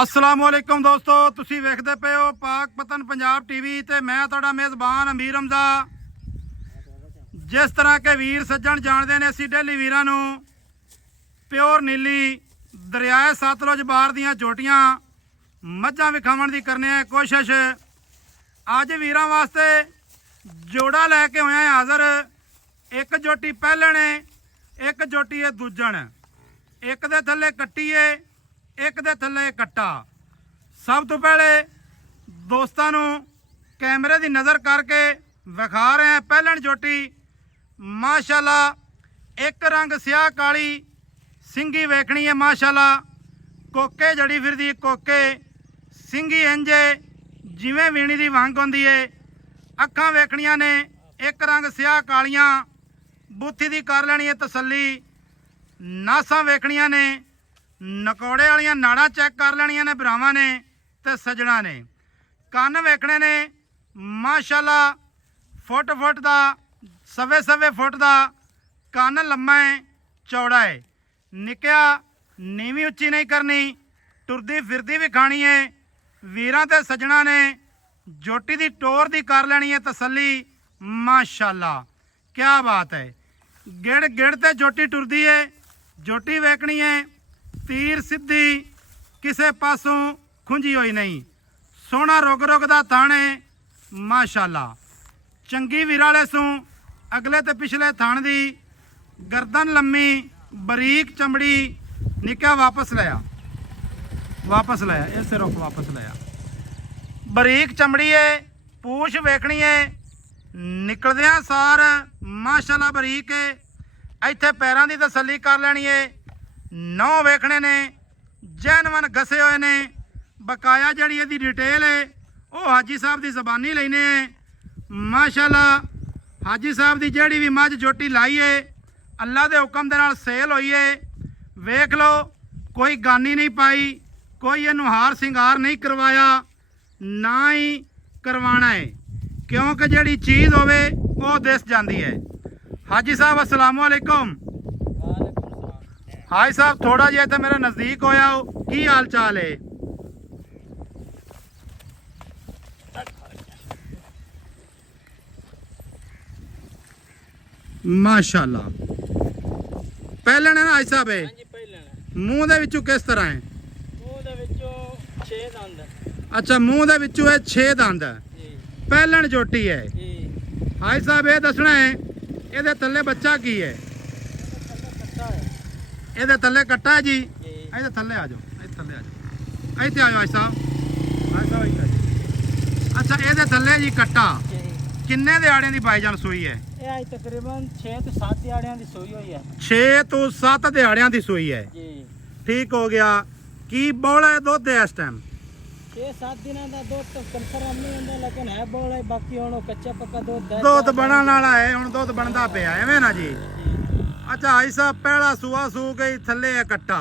अस्सलामुअलैकुम दोस्तों, तुसी वेखदे पे हो पाक पतन पंजाब टीवी ते मैं तुहाडा मेज़बान अमीर हमजा। जिस तरह के वीर सज्जन जानते हैं असी डेली वीरां नूं प्योर नीली दरियाए सतलुज बार दियां झोटियां मझां विखावण दी करने है कोशिश। अज वीरां वास्ते जोड़ा लैके होया है हाज़र। एक झोटी पहलण है, एक झोटी है दूजण, एक दे थल्ले कट्टी है, एक दे थल्ले कट्टा। सब तो पहले दोस्तों नूं कैमरे की नज़र करके विखा रहे हैं। पहलण झोटी माशाल्लाह एक रंग स्याह काली सिंगी वेखनी है माशाल्लाह। कोके जड़ी फिरदी कोके सिंगी इंजे जिवें वीणी दी वंग होंदी है। अखां वेखणियां ने एक रंग स्याह कालियां, बूथी दी कर लैनी है तसल्ली। नासां वेखणियां ने नकौड़े वालियां नाड़ा चैक कर लैनियां ने भरावां ने ते सजना ने। कन्न वेखने ने माशाल्लाह फुट फुट दा सवे सवे फुट दा कन्न लम्मा है चौड़ा है। निक्या नीवी उच्ची नहीं करनी, टुरदी फिरदी भी खानी है। वीरां ते सजना ने झोटी दी टोर दी कर लैनी है तसल्ली माशाल्लाह। क्या बात है, गिड़ गिड़ ते झोटी टुरदी है। झोटी वेखनी है तीर सीधी, किसे पासों खुंजी हुई नहीं। सोहना रुग रुग दा थान है माशाल्लाह। चंगी विराले सू अगले ते पिछले थान दी गर्दन लम्मी बरीक चमड़ी। निक्का वापस लाया इसे रुक वापस लाया। बरीक चमड़ी है, पूछ वेखनी है निकलदियां सार माशाल्लाह बरीक है। इत्थे पैरां दी तसल्ली कर लैनी है। नौ वेखने ने जैनवन घसे हुए ने। बकाया जड़ी इहदी डिटेल है वो हाजी साहब की जबानी लेने है माशाल्लाह। हाजी साहब की जड़ी भी मझ झोटी लाई है अल्लाह के हुक्म दे नाल सेल हुई है। वेख लो कोई गानी नहीं पाई, कोई इनू हार सिंगार नहीं करवाया, ना ही करवाना है, क्योंकि जड़ी चीज़ होवे वो दिस जाती है। हाजी साहब अस्सलामु अलैकुम। हाई साहब थोड़ा जिहा तो मेरे नज़दीक होया हो, की हाल चाल है? माशाल्लाह पहले ने ना हाई साहब है मूँह दे विचों किस तरह है? अच्छा मूँह दे विचों है 6 दंद पहलण झोटी है। हाई साहब ये दसना है ये थल्ले बच्चा की है? ये थल्ले कट्टा है जी। इधर थल्ले आ जाओ, थल्ले आ जाओ, इतने आ जाओ भाई साहब। अच्छा ये थल्ले जी कट्टा किन्ने दिहाड़ियां दी भाईजान सूई है? तकरीबन 6 तो 7 दिहाड़ियां दी सूई हुई है। 6 तो 7 दिहाड़ियां दी सूई है। ठीक हो गया। की बौला है दुध है इस टाइम? 6-7 दिनों का दुध तो कंफर्म नहीं होंदा, लेकिन है बौला है। बाकी हुण कच्चा पक्का दुध बनन वाला है, हुण दुध बनदा पिया एवें ना जी। अच्छा हाई साहब पहला सूआ सू गई, थल्ले है कट्टा।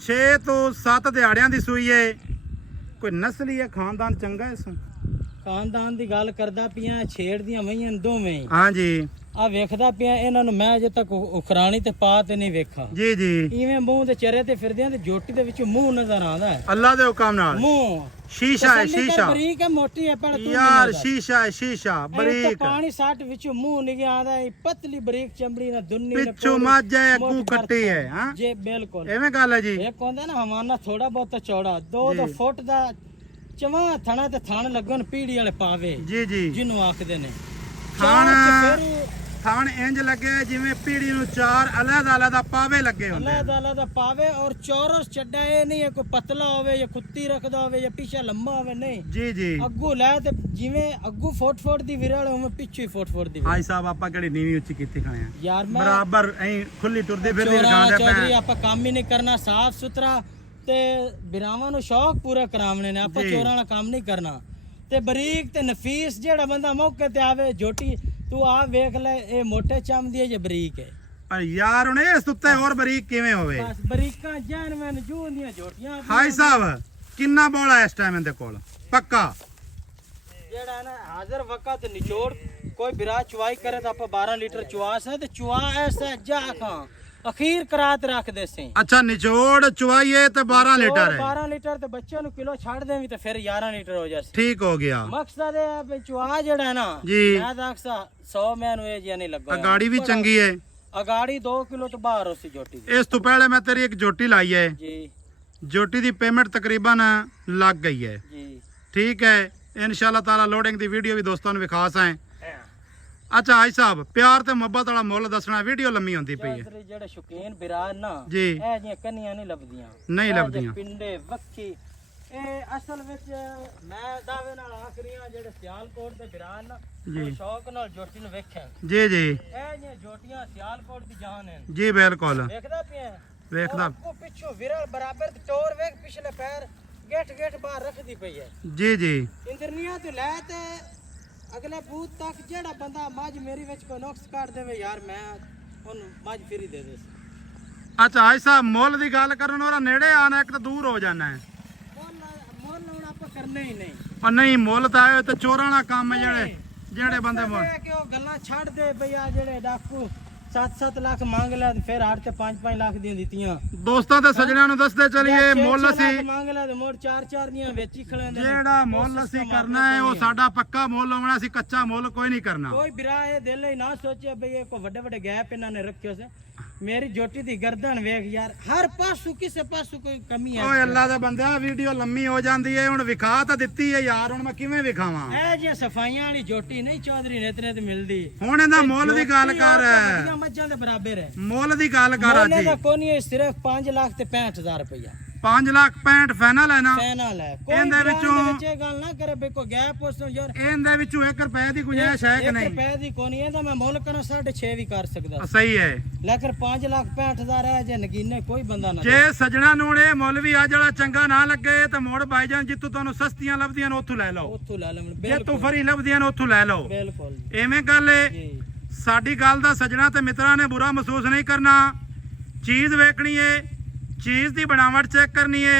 6 तो 7 दिहाड़ियां दी सूई है। कोई नस्ली है, खानदान चंगा है इसमें? खानदान की गल करदा पिया, छेड़ दियां वहियां दोवें। हाँ जी आ वेखदा पिया इन्हां नूं मैं अजे तक उखरानी ते पा ते नहीं वेखा। जी जी इवें मूंह ते चरे ते फिरदे ते झोटी दे विच मुंह नजर आंदा है। अल्लाह दे हुक्म नाल मुंह शीशा है, शीशा बरीक है, मोटी है पर यार शीशा है, शीशा बरीक पानी साट विच मुंह निगे आंदा है। पतली बरीक चमड़ी ना दुन्नी ना पिछू मज है, अगू कट्टी है। हां जी बिल्कुल एवें गल है जी। एक होंदा ना हमारा थोड़ा बहुत चौड़ा 2 फुट दा चवा थणा ते थण लगन पीड़ी वाले पावे जी जी जिन्नू आखदे ने। थान इंज लगे जिवें पीड़ी नूं 4 अलग-अलग पावे लगे होंदे। अलग-अलग पावे और चौरस चड्डा ए नहीं है कोई पतला होवे या कुत्ती रखदा होवे या पीछे लंबा होवे नहीं। जी जी अग्गू लै ते जिवें अग्गू फुट दी विरल होवे पीछे फुट दी। हाई साहब आपा केड़ी नीवी उच्ची कीती खणे आ यार मैं बराबर ऐ खुली टुरदी फिरदी दिखांदे चौधरी आपा काम ही नहीं करना, साफ सुथरा ते बिरावां नूं शौक पूरा करावणे ने। आपा चोरां वाला काम नहीं करना ते बरीक ते नफीस जेड़ा बंदा मौके ते आवे झोटी तू आ वेख ले ए मोटे चम दी है जे बरीक है। पर यार हुण इस उत्ते और बरीक किवें होवे? बस बरीकां जैनवन जूं दियां झोटियां। हाई साहब किन्ना बौला इस टाइम इहदे कोल पक्का? जेड़ा ना हाजिर वक्त निचोड़ कोई बिरा चुवाई करे तो आप 12 लीटर चुआ से ते चुआ ऐसा जा खां ਅਖੀਰ ਕਰਾਤ ਰੱਖਦੇ ਸੀ। ਅੱਛਾ ਨਿਚੋੜ ਚੁਆਈਏ ਤੇ 12 ਲੀਟਰ ਹੈ। 12 ਲੀਟਰ ਤੇ ਬੱਚਿਆਂ ਨੂੰ ਕਿਲੋ ਛੱਡ ਦੇਵੀਂ ਤੇ ਫਿਰ 11 ਲੀਟਰ ਹੋ ਜਾਸੀ। ਠੀਕ ਹੋ ਗਿਆ। ਮਕਸਦ ਇਹ ਹੈ ਵੀ ਚੁਆ ਜਿਹੜਾ ਹੈ ਨਾ ਜੀ। ਮੈਂ ਤਾਂ ਅਕਸਾ 100 ਮੈਨੂੰ ਇਹ ਜਿਹਾ ਨਹੀਂ ਲੱਗਾ। ਅਗਾੜੀ ਵੀ ਚੰਗੀ ਹੈ। ਅਗਾੜੀ 2 ਕਿਲੋ ਤੋਂ ਬਾਹਰ ਹੋਸੀ ਜੋਟੀ ਦੀ। ਇਸ ਤੋਂ ਪਹਿਲੇ ਮੈਂ ਤੇਰੀ ਇੱਕ ਜੋਟੀ ਲਾਈ ਹੈ ਜੀ ਜੋਟੀ ਦੀ ਪੇਮੈਂਟ ਤਕਰੀਬਨ ਲੱਗ ਗਈ ਹੈ। ਜੀ ਠੀਕ ਹੈ ਇਨਸ਼ਾਅੱਲਾ ਤਾਲਾ ਲੋਡਿੰਗ ਦੀ ਵੀਡੀਓ ਵੀ ਦੋਸਤਾਂ ਨੂੰ ਵਿਖਾ ਸਾਂ। ਅੱਛਾ ਹਾਈ ਸਾਹਿਬ ਪਿਆਰ ਤੇ ਮੁਹੱਬਤ ਵਾਲਾ ਮੁੱਲ ਦੱਸਣਾ ਵੀਡੀਓ ਲੰਮੀ ਹੁੰਦੀ ਪਈ ਹੈ। ਜਿਹੜੇ ਸ਼ੌਕੀਨ ਬਿਰਾਨ ਨਾ ਜੀ ਇਹ ਜੀਆਂ ਕੰਨੀਆਂ ਨਹੀਂ ਲੱਭਦੀਆਂ ਨਹੀਂ ਲੱਭਦੀਆਂ। ਪਿੰਡੇ ਵੱਖੀ ਇਹ ਅਸਲ ਵਿੱਚ ਮੈਂ ਦਾਅਵੇ ਨਾਲ ਆਖਰੀਆਂ ਜਿਹੜੇ ਸਿਆਲਕੋਟ ਦੇ ਬਿਰਾਨ ਨਾ ਉਹ ਸ਼ੌਕ ਨਾਲ ਜੋਟੀ ਨੂੰ ਵੇਖਿਆ। ਜੀ ਜੀ ਇਹ ਜੀਆਂ ਜੋਟੀਆਂ ਸਿਆਲਕੋਟ ਦੀ ਜਾਨ ਹੈ। ਜੀ ਬਿਲਕੁਲ ਵੇਖਦਾ ਪਿਆ ਵੇਖਦਾ। ਉਹ ਪਿੱਛੋਂ ਵਿਰਲ ਬਰਾਬਰ ਤੇ ਟੋਰ ਵੇਖ ਪਿਛਲੇ ਪੈਰ ਗੇਟ ਬਾਹਰ ਰੱਖਦੀ ਪਈ ਹੈ। ਜੀ ਜੀ ਇੰਦਰਨੀਆ ਤੋਂ ਲੈ ਤੇ ਅਗਲੇ ਬੂਤ ਤੱਕ ਜਿਹੜਾ ਬੰਦਾ ਮੱਝ ਮੇਰੀ ਵਿੱਚ ਕੋਈ ਨੁਕਸ ਕੱਢ ਦੇਵੇ ਯਾਰ ਮੈਂ ਉਹਨੂੰ ਮੱਝ ਫਰੀ ਦੇ ਦੇ। ਅੱਛਾ ਹਾਈ ਸਾਹਿਬ ਮੁੱਲ ਦੀ ਗੱਲ ਕਰਨ ਉਹਦਾ ਨੇੜੇ ਆਣਾ ਇੱਕ ਤਾਂ ਦੂਰ ਹੋ ਜਾਣਾ ਹੈ। ਮੁੱਲ ਹੁਣ ਆਪਾਂ ਕਰਨੇ ਹੀ ਨਹੀਂ। ਉਹ ਨਹੀਂ ਮੁੱਲ ਤਾਂ ਆਏ ਤੇ ਚੋਰਾਂ ਵਾਲਾ ਕੰਮ ਹੈ ਜਿਹੜੇ ਬੰਦੇ ਮੁੱਲ ਕਿ ਉਹ ਗੱਲਾਂ ਛੱਡ ਦੇ ਬਈ ਆ ਜਿਹੜੇ ਡਾਕੂ 7-7 ਲੱਖ ਮੰਗ ਲਿਆ ਤੇ ਫਿਰ ਹੜ ਤੇ 5-5 ਲੱਖ ਦੀਆਂ ਦਿੱਤੀਆਂ। ਦੋਸਤਾਂ ਤੇ ਸੱਜਣਾਂ ਨੂੰ ਦੱਸਦੇ ਚਲੀਏ ਮੁੱਲ ਅਸੀਂ ਮੰਗ ਲਿਆ ਤੇ ਮੋੜ 4-4 ਦੀਆਂ ਵੇਚੀ ਖੜਾਂਦੇ। ਜਿਹੜਾ ਮੁੱਲ ਅਸੀਂ ਕਰਨਾ ਹੈ ਉਹ ਸਾਡਾ ਪੱਕਾ ਮੁੱਲ ਹੋਣਾ। ਅਸੀਂ ਕੱਚਾ ਮੁੱਲ ਕੋਈ ਨਹੀਂ ਕਰਨਾ। ਕੋਈ ਬਿਰਾ ਇਹ ਦਿਲ ਹੀ ਨਾ ਸੋਚੇ ਬਈ ਇਹ ਕੋ ਵੱਡੇ ਵੱਡੇ ਗੈਪ ਇਹਨਾਂ ਨੇ ਰੱਖਿਓ ਸੇ। ਮੇਰੀ ਜੋਟੀ ਦੀ ਗਰਦਨ ਵੇਖ ਯਾਰ ਹਰ ਪਾਸੂ ਕਿਸੇ ਪਾਸੂ ਕੋਈ ਕਮੀ ਹੈ। ਓਏ ਅੱਲਾ ਦਾ ਬੰਦਾ ਵੀਡੀਓ ਲੰਮੀ ਹੋ ਜਾਂਦੀ ਹੈ। ਹੁਣ ਵਿਖਾ ਤਾਂ ਦਿੱਤੀ ਹੈ ਯਾਰ ਹੁਣ ਮੈਂ ਕਿਵੇਂ ਵਿਖਾਵਾਂ। ਇਹ ਜੇ ਸਫਾਈਆਂ ਵਾਲੀ ਜੋਟੀ ਨਹੀਂ ਚੌਧਰੀ ਨੇਤਨੇ ਤੇ ਮਿਲਦੀ। ਹੁਣ ਇਹਦਾ ਮੁੱਲ ਦੀ ਗੱਲ ਕਰ। ਵੱਡੀਆਂ ਮੱਝਾਂ ਦੇ ਬਰਾਬਰ ਹੈ। ਮੁੱਲ ਦੀ ਗੱਲ ਕਰ ਮੁੱਲ ਅੱਜ ਦਾ ਕੋਈ ਨਹੀਂ ਸਿਰਫ 5 ਲੱਖ ਤੇ 65000 ਰੁਪਇਆ। 5,65,000 ਫਾਈਨਲ ਹੈ ਨਾ। ਫਾਈਨਲ ਹੈ। ਕੋਈ ਇਹਦੇ ਵਿੱਚੋਂ ਇਹ ਗੱਲ ਨਾ ਕਰੇ ਬਈ ਕੋਈ ਗੈਪ ਉਸ ਤੋਂ ਯਾਰ ਇਹਦੇ ਵਿੱਚੋਂ 1 ਰੁਪਏ ਦੀ ਗੁੰਜਾਇਸ਼ ਹੈ ਕਿ 1 ਨਹੀਂ? ਰੁਪਏ ਦੀ ਕੋਈ ਨਹੀਂ। ਇਹਦਾ ਮੈਂ ਮੁੱਲ ਕਰਾਂ 6.5 ਵੀ ਕਰ ਸਕਦਾ। ਸਹੀ ਹੈ। ਲੇਕਿਨ 5,65,000 ਹੈ ਜੇ ਨਗੀਨੇ ਕੋਈ ਬੰਦਾ ਨਾ। ਜੇ ਸੱਜਣਾ ਨੂੰ ਇਹ ਮੁੱਲ ਵੀ ਆ ਜਿਹੜਾ ਚੰਗਾ ਨਾ ਲੱਗੇ ਤਾਂ ਮੋੜ ਬਾਈਜਾਨ ਜਿੱਥੋਂ ਤੁਹਾਨੂੰ ਸਸਤੀਆਂ ਲੱਭਦੀਆਂ ਨੇ ਉੱਥੋਂ ਲੈ ਲਓ। ਉੱਥੋਂ ਲੈ ਲਵਾਂ। ਜੇ ਤੂੰ ਫਰੀ ਲੱਭਦੀਆਂ ਨੇ ਉੱਥੋਂ ਲੈ ਲਓ। ਬਿਲਕੁਲ ਐਵੇਂ ਗੱਲ ਏ। ਜੀ ਸਾਡੀ ਗੱਲ ਦਾ ਸੱਜਣਾ ਤੇ ਮਿੱਤਰਾਂ ਨੇ ਬੁਰਾ ਮਹਿਸੂਸ ਨਹੀਂ ਕਰਨਾ। ਚੀਜ਼ ਵੇਖਣੀ ਏ ਚੀਜ਼ ਦੀ ਬਣਾਵਟ ਚੈੱਕ ਕਰਨੀ ਏ।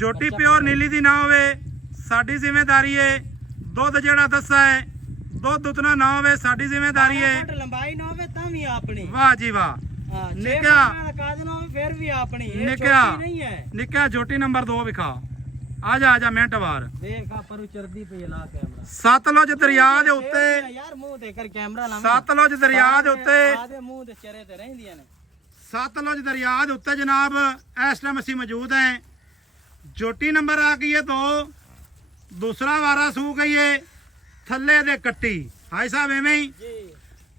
ਜੋਟੀ ਪਿਓਰ ਨੀਲੀ ਦੀ ਨਾ ਹੋਵੇ ਸਾਡੀ ਜ਼ਿੰਮੇਵਾਰੀ ਏ। ਦੁੱਧ ਜਿਹੜਾ ਦੱਸਾ ਹੈ ਦੁੱਧ ਉਤਨਾ ਨਾ ਹੋਵੇ ਸਾਡੀ ਜ਼ਿੰਮੇਵਾਰੀ ਏ। ਲੰਬਾਈ ਨਾ ਹੋਵੇ ਤਾਂ ਵੀ ਆਪਣੀ। ਵਾਹ ਜੀ ਵਾਹ। ਹਾਂ ਨਿੱਕਾ ਕਾਜ ਨਾ ਹੋਵੇ ਫਿਰ ਵੀ ਆਪਣੀ। ਇਹ ਨਿੱਕਾ ਛੋਟੀ ਨਹੀਂ ਹੈ। ਨਿੱਕਾ ਜੋਟੀ ਨੰਬਰ 2 ਵਿਖਾ। ਆ ਜਾ ਮਿੰਟ ਵਾਰ। ਦੇਖ ਆ ਪਰੂ ਚਰਦੀ ਪਈ ਲਾ ਕੈਮਰਾ। ਸਤਲੁਜ ਦਰਿਆ ਦੇ ਉੱਤੇ ਯਾਰ ਮੂੰਹ ਤੇ ਕਰ ਕੈਮਰਾ ਲਾਵਾਂ। ਸਤਲੁਜ ਦਰਿਆ ਦੇ ਉੱਤੇ ਆਦੇ ਮੂੰਹ ਤੇ ਚਰੇ ਤੇ ਰਹਿੰਦੀਆਂ ਨੇ। ਸਤਲੁਜ ਦਰਿਆ ਦੇ ਉੱਤੇ ਜਨਾਬ ਇਸ ਟਾਈਮ ਅਸੀਂ ਮੌਜੂਦ ਹਾਂ। ਜੋਟੀ ਨੰਬਰ ਆ ਗਈ ਹੈ 2। ਦੂਸਰਾ ਵਾਰਾ ਸੂ ਗਈ ਹੈ ਥੱਲੇ ਦੇ ਕੱਟੀ। ਹਾਈ ਸਾਹਿਬ ਐਵੇਂ ਹੀ ਜੀ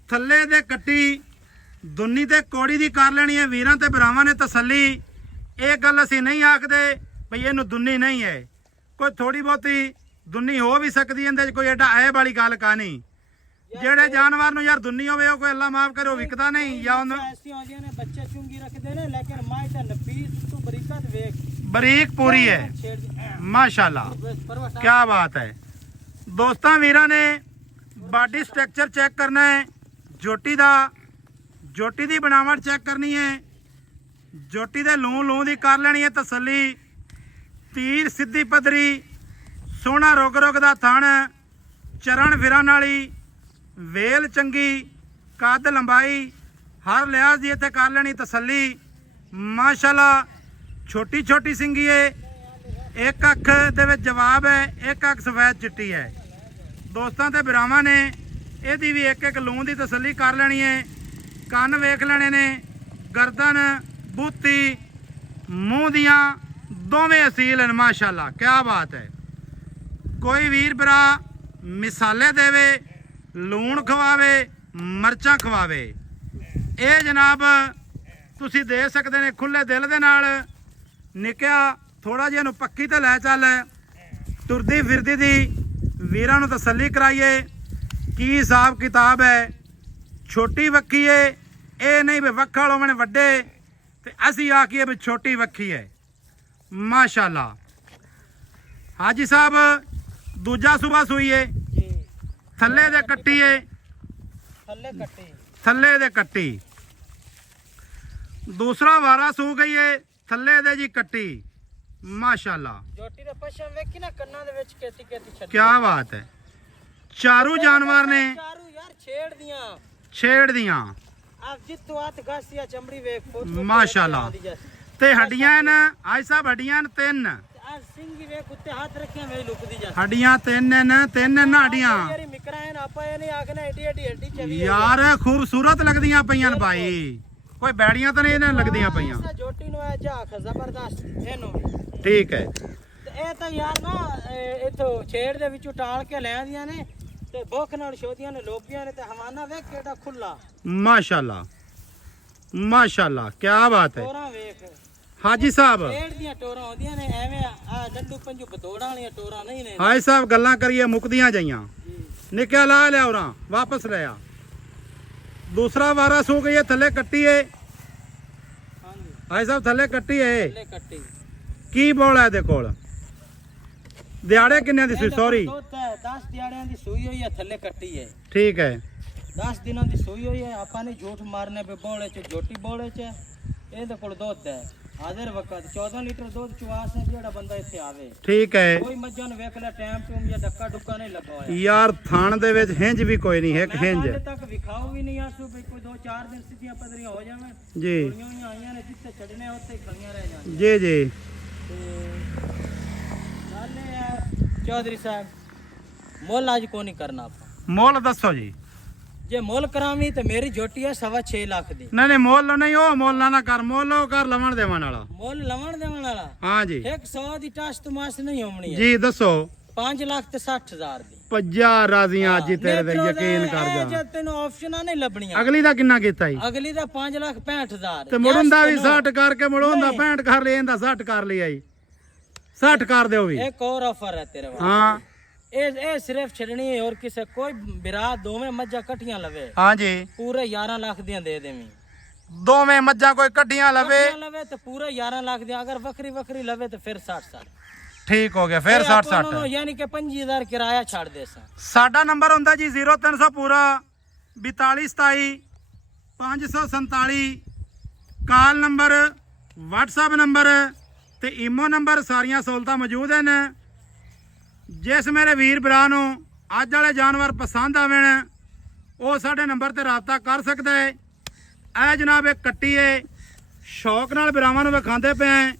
ਥੱਲੇ ਦੇ ਕੱਟੀ ਦੁੰਨੀ ਤੇ ਕੋੜੀ ਦੀ ਕਰ ਲੈਣੀ ਹੈ। ਵੀਰਾਂ ਤੇ ਭਰਾਵਾਂ ਨੇ ਤਸੱਲੀ। ਇਹ ਗੱਲ ਅਸੀਂ ਨਹੀਂ ਆਖਦੇ ਭਈ ਇਹਨੂੰ ਦੁੰਨੀ ਨਹੀਂ ਹੈ। ਕੋਈ ਥੋੜੀ ਬਹੁਤੀ ਦੁੰਨੀ ਹੋ ਵੀ ਸਕਦੀ ਇਹਦੇ 'ਚ ਕੋਈ ਐਡਾ ਐਬ ਵਾਲੀ ਗੱਲ ਕਾ ਨਹੀਂ। ਜਿਹੜੇ ਜਾਨਵਰ ਨੂੰ ਯਾਰ ਦੁੰਨੀ ਹੋਵੇ ਉਹ ਕੋਈ ਅੱਲਾ ਮਾਫ ਕਰੇ ਉਹ ਵਿਕਦਾ ਨਹੀਂ ਜਾਂ ਉਹਨੂੰ ਐਸੀਆਂ ਆਉਂਦੀਆਂ ਨੇ ਬੱਚੇ ਚੁੰਗੀ ਰੱਖਦੇ ਨੇ ਲੇਕਿਨ ਮਾਈ ਤਾਂ ਨਫੀਸ ਤੋਂ ਬਰੀਕਤ ਵੇਖ ਬਰੀਕ ਪੂਰੀ ਹੈ ਮਾਸ਼ਾਅੱਲਾ। ਕੀ ਬਾਤ ਹੈ। ਦੋਸਤਾਂ ਵੀਰਾਂ ਨੇ ਬਾਡੀ ਸਟਰਕਚਰ ਚੈੱਕ ਕਰਨਾ ਹੈ। ਜੋਟੀ ਦੀ ਬਣਾਵਟ ਚੈੱਕ ਕਰਨੀ ਹੈ। ਜੋਟੀ ਦੇ ਲੂੰ ਦੀ ਕਰ ਲੈਣੀ ਹੈ ਤਸੱਲੀ। ਤੀਰ ਸਿੱਧੀ ਪੱਧਰੀ ਸੋਹਣਾ ਰੁਗ ਦਾ ਥਣ ਚਰਨ ਫਿਰਨ ਵਾਲੀ ਵੇਲ ਚੰਗੀ ਕੱਦ ਲੰਬਾਈ ਹਰ ਲਿਹਾਜ਼ ਦੀ ਇੱਥੇ ਕਰ ਲੈਣੀ ਤਸੱਲੀ। ਮਾਸ਼ਾਅੱਲਾ ਛੋਟੀ ਸਿੰਗੀ ਏ। ਇੱਕ ਅੱਖ ਦੇ ਵਿੱਚ ਜਵਾਬ ਹੈ ਇੱਕ ਅੱਖ ਸਫੈਦ ਚਿੱਟੀ ਹੈ। ਦੋਸਤਾਂ ਤੇ ਭਰਾਵਾਂ ਨੇ ਇਹਦੀ ਵੀ ਇੱਕ ਲੂੰ ਦੀ ਤਸੱਲੀ ਕਰ ਲੈਣੀ ਹੈ। ਕੰਨ ਵੇਖ ਲੈਣੇ ਨੇ। ਗਰਦਨ ਬੂਤੀ ਮੂੰਹ ਦੀਆਂ ਦੋਵੇਂ ਅਸੀਲ ਹਨ ਮਾਸ਼ਾਅੱਲਾ। ਕੀ ਬਾਤ ਹੈ। ਕੋਈ ਵੀਰ ਭਰਾ ਮਿਸਾਲੇ ਦੇਵੇ ਲੂਣ ਖਵਾਵੇ ਮਰਚਾਂ ਖਵਾਵੇ ਇਹ ਜਨਾਬ ਤੁਸੀਂ ਦੇ ਸਕਦੇ ਨੇ ਖੁੱਲੇ ਦਿਲ ਦੇ ਨਾਲ। ਨਿੱਕਿਆ ਥੋੜਾ ਜਿਹਾ ਨੂੰ ਪੱਕੀ ਤੇ ਲੈ ਚੱਲ। ਤੁਰਦੀ ਫਿਰਦੀ ਦੀ ਵੀਰਾਂ ਨੂੰ ਤਸੱਲੀ ਕਰਾਈਏ ਕੀ ਹਿਸਾਬ ਕਿਤਾਬ ਹੈ। ਛੋਟੀ ਵੱਖੀ ਏ ਇਹ ਨਹੀਂ ਵੀ ਵੱਖਾ ਹੋਣ ਵੱਡੇ ਤੇ ਅਸੀਂ ਆਖੀਏ ਵੀ ਛੋਟੀ ਵੱਖੀ ਹੈ ਮਾਸ਼ਾਅੱਲਾ। ਹਾਜੀ ਸਾਹਿਬ ਦੂਜਾ ਸੂਬਾ ਸੂਈ ਏ ਜੀ ਥੱਲੇ ਦੇ ਕੱਟੀ ਏ। ਥੱਲੇ ਦੇ ਕੱਟੀ ਦੂਸਰਾ ਵਾਰਾ ਸੂ ਗਈ ਏ ਥੱਲੇ ਦੇ ਜੀ ਕੱਟੀ ਮਾਸ਼ਾਅੱਲਾ। ਜੋਟੀ ਦਾ ਪਸ਼ਮ ਵੇਖੀ ਨਾ ਕੰਨਾਂ ਦੇ ਵਿੱਚ ਕੇਤੀ ਛੱਡੀ। ਕੀ ਬਾਤ ਹੈ। ਚਾਰੂ ਜਾਨਵਰ ਨੇ ਚਾਰੂ ਯਾਰ ਛੇੜ ਦੀਆਂ ਛੇੜ ਦੀਆਂ आप जितो हाथ घासिया चमड़ी वेख फुट माशाल्लाह। ते हड्डियां न आई साहब हड्डियां न तीन आज सिंगी वेख उत्ते हाथ रखिया मेरी लुकदी जा हड्डियां तीन न हड्डियां यारी मिकरा है ना आपा ये नहीं आखना एडी एडी हड्डी चली यार खूबसूरत लगदियां पईयां न भाई कोई बैड़ियां तो नहीं इन्हें लगदियां पईयां ऐसा जोटी नु आ जा जबरदस्त एनो ठीक है ਤੇ ਇਹ ਤਾਂ ਯਾਰ ਨਾ ਇਥੋਂ ਛੇੜ ਦੇ ਵਿੱਚੋਂ ਟਾਲ ਕੇ ਲੈ ਆਂਦੀਆਂ ਨੇ ਤੇ ਭੁੱਖ ਨਾਲ ਛੋਦੀਆਂ ਨੇ ਲੋਬੀਆਂ ਨੇ ਤੇ ਹਵਾਨਾ ਵੇਖ ਕਿਹੜਾ ਖੁੱਲਾ माशाल्लाह क्या बात है ਟੋਰਾਂ ਵੇਖ हाजी साहब ਛੇੜ ਦੀਆਂ ਟੋਰਾਂ ਆਉਂਦੀਆਂ ਨੇ ਐਵੇਂ ਆ ਡੰਡੂ ਪੰਜੂ ਬਤੋੜਾਂ ਵਾਲੀਆਂ ਟੋਰਾਂ ਨਹੀਂ ਨੇ हाजी साहब गल्लां करिए मुकदियां जाइयां निकल ला लिया उरा वापस ले आ दूसरा वारा सो गई है थले कट्टी है ਹਾਂਜੀ हाजी साहब थले कट्टी है ਲੈ ਕੱਟੀ की बोल है दे कोल ਦਿਹਾੜੇ ਕਿੰਨੇ ਦੀ ਸੀ ਸੌਰੀ 10 ਦਿਹਾੜਿਆਂ ਦੀ ਸੂਈ ਹੋਈ ਹੈ ਥੱਲੇ ਕੱਟੀ ਹੈ ਠੀਕ ਹੈ 10 ਦਿਨਾਂ ਦੀ ਸੂਈ ਹੋਈ ਹੈ ਆਪਾਂ ਨੇ ਝੂਠ ਮਾਰਨੇ ਪੇ ਬੋਲੇ ਚ ਜੋਟੀ ਬੋਲੇ ਚ ਇਹਦੇ ਕੋਲ ਦੁੱਧ ਹੈ ਹਾਜ਼ਰ ਵਕਤ 14 ਲੀਟਰ ਦੁੱਧ ਚਵਾਸ ਹੈ ਜਿਹੜਾ ਬੰਦਾ ਇੱਥੇ ਆਵੇ ਠੀਕ ਹੈ ਕੋਈ ਮੱਝਾਂ ਨੂੰ ਵੇਖ ਲੈ ਟਾਈਮ ਟੂਮ ਜਾਂ ਡੱਕਾ ਡੁੱਕਾ ਨਹੀਂ ਲੱਗਾ ਹੋਇਆ ਯਾਰ ਥਾਣ ਦੇ ਵਿੱਚ ਹਿੰਜ ਵੀ ਕੋਈ ਨਹੀਂ ਇੱਕ ਹਿੰਜ ਅੱਜ ਤੱਕ ਵਿਖਾਓ ਵੀ ਨਹੀਂ ਆਸੂ ਵੀ ਕੋਈ 2-4 ਦਿਨ ਸਿੱਧੀਆਂ ਪਦਰੀਆਂ ਹੋ ਜਾਵੇਂ ਜੀ ਕੁੜੀਆਂ ਆਈਆਂ ਨੇ ਜਿੱਥੇ ਛੱਡਨੇ ਉੱਥੇ ਖੜੀਆਂ ਰਹਿ ਜਾਣ ਜੀ ਜੀ चौधरी साहब मोल आज को नहीं करना आप मोल दसो जी जे मोल करावी तो मेरी जोटी है 6.5 लाख दी नहीं मोल नहीं हो मोल ना कर मोल कर लवण देवन वाला मोल लवण देवन वाला हाँ जी 100 दी टास तुमास नहीं होनी है जी दसो 5 लाख ते 60,000 दी पज्जा राजियां जी तेरे ते यकीन कर जा जे तेनु ऑप्शनां नहीं लभणीਆਂ अगली दा किन्ना कीता जी अगली दा 5,65,000 ते मुड़न दा भी 60 करके मुड़न दा 65 कर ले इंदा 60 कर लिया जी 60 कर दो भी एक और ऑफर है तेरे वास्ते हाँ ए सिर्फ छड़नी है और किसे कोई बिरात दोवें मज्जा कट्ठियां लवे हाँ जी पूरे 11 लाख दियां दे देवी दोवें मज्जा कोई कट्ठियां लवे लवे तो पूरे 11 लाख दियां अगर वखरी वखरी लवे तो फिर 60 ठीक हो गया फिर 60 यानी कि 5000 किराया छाड़ दे साडा नंबर हुंदा जी 0300 पूरा 4227 547 कॉल नंबर WhatsApp नंबर ਤੇ ਈਮੋ ਨੰਬਰ ਸਾਰੀਆਂ ਸਹੂਲਤਾਂ ਮੌਜੂਦ ਹਨ ਜਿਸ ਮੇਰੇ ਵੀਰ ਭਰਾ ਨੂੰ ਅੱਜ ਵਾਲੇ ਜਾਨਵਰ ਪਸੰਦ ਆਵਣ ਉਹ ਸਾਡੇ ਨੰਬਰ ਤੇ ਰਾਬਤਾ ਕਰ ਸਕਦਾ ਹੈ ਇਹ ਜਨਾਬ ਇੱਕ ਕੱਟੀ ਹੈ ਸ਼ੌਕ ਨਾਲ ਭਰਾਵਾਂ ਨੂੰ ਵਿਖਾਉਂਦੇ ਪਏ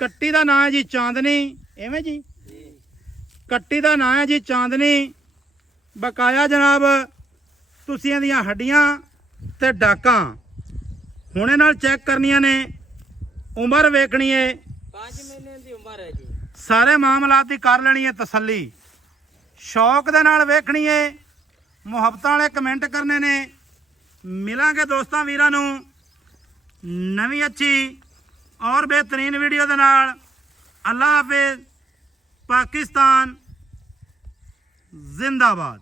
ਕੱਟੀ ਦਾ ਨਾਂ ਹੈ ਜੀ ਚਾਂਦਨੀ ਐਵੇਂ ਜੀ ਕੱਟੀ ਦਾ ਨਾਂ ਹੈ ਜੀ ਚਾਂਦਨੀ ਬਕਾਇਆ ਜਨਾਬ ਤੁਸੀਂ ਇਹਦੀਆਂ ਹੱਡੀਆਂ ਤੇ ਡਾਕਾਂ ਹੁਣੇ ਨਾਲ ਚੈੱਕ ਕਰਨੀਆਂ ਨੇ ਉਮਰ ਵੇਖਣੀ ਹੈ 5 ਮਹੀਨੇ ਦੀ ਉਮਰ ਹੈ ਜੀ ਸਾਰੇ ਮਾਮਲਾਤ ਦੀ ਕਰ ਲੈਣੀ ਹੈ ਤਸੱਲੀ ਸ਼ੌਕ ਦੇ ਨਾਲ ਵੇਖਣੀ ਹੈ ਮੁਹੱਬਤਾਂ ਵਾਲੇ ਕਮੈਂਟ ਕਰਨੇ ਨੇ ਮਿਲਾਂਗੇ ਦੋਸਤਾਂ ਵੀਰਾਂ ਨੂੰ ਨਵੀਂ ਅੱਛੀ ਔਰ ਬਿਹਤਰੀਨ ਵੀਡੀਓ ਦੇ ਨਾਲ ਅੱਲਾ ਹਾਫਿਜ਼ ਪਾਕਿਸਤਾਨ ਜ਼ਿੰਦਾਬਾਦ।